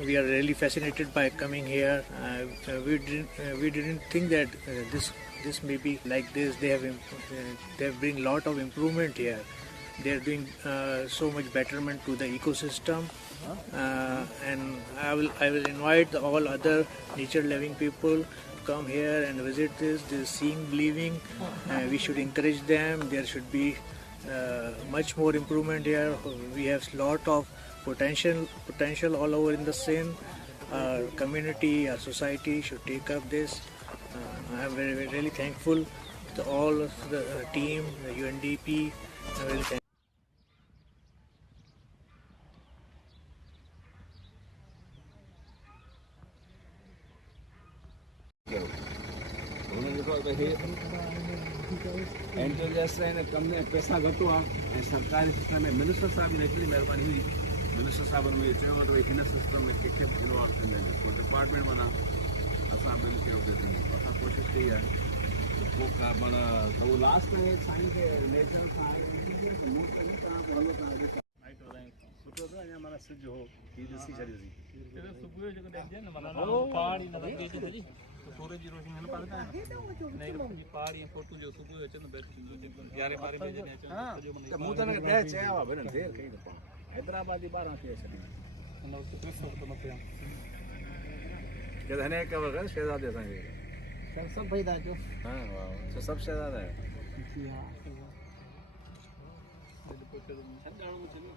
We are really fascinated by coming here. We didn't think that this may be like this. They have bring lot of improvement here. They are doing so much betterment to the ecosystem, and I will invite all other nature loving people to come here and visit this. This is seeing believing. We should encourage them. There should be much more improvement here. We have lot of potential all over in the scene. Our community, our society should take up this. I am really thankful to all of the team, the UNDP. I'm really thankful. एंटरजेस्टर कम में पैसा घटो आहे सरकारी system में minister साहब जी हिकिड़ी महिरबानी हुई मिनिस्टर साहबनि में चयो त भई हिन सिस्टम में कंहिंखे बि इन्वॉल्व थींदा आहिनि को डिपार्टमेंट माना असां ॿिनि खे उते ॾिनो असां कोशिशि कई आहे त पोइ माना त उहो लास्ट में साईं खे नेशनल सां मूं कॾहिं तव्हां हलो तव्हां सुठो थियो अञा माना सिज हो हीअ ॾिसी छॾियोसीं सुबुह जो जेको ॾिजे न माना पहाड़ी न सूरज जी रोशनी न पाता नहीं पहाड़ी फोटो जो सुबह अचन यारे बारे में जने अचन त मु त न दे चया वा भेण देर कई त हैदराबाद जी 12 थी छडी न तो कृष्ण तो मत के धने का वगैरह शहजादे संगे सब भाई दा जो हां वाह सब शहजादा है जी हां छगाणो में चली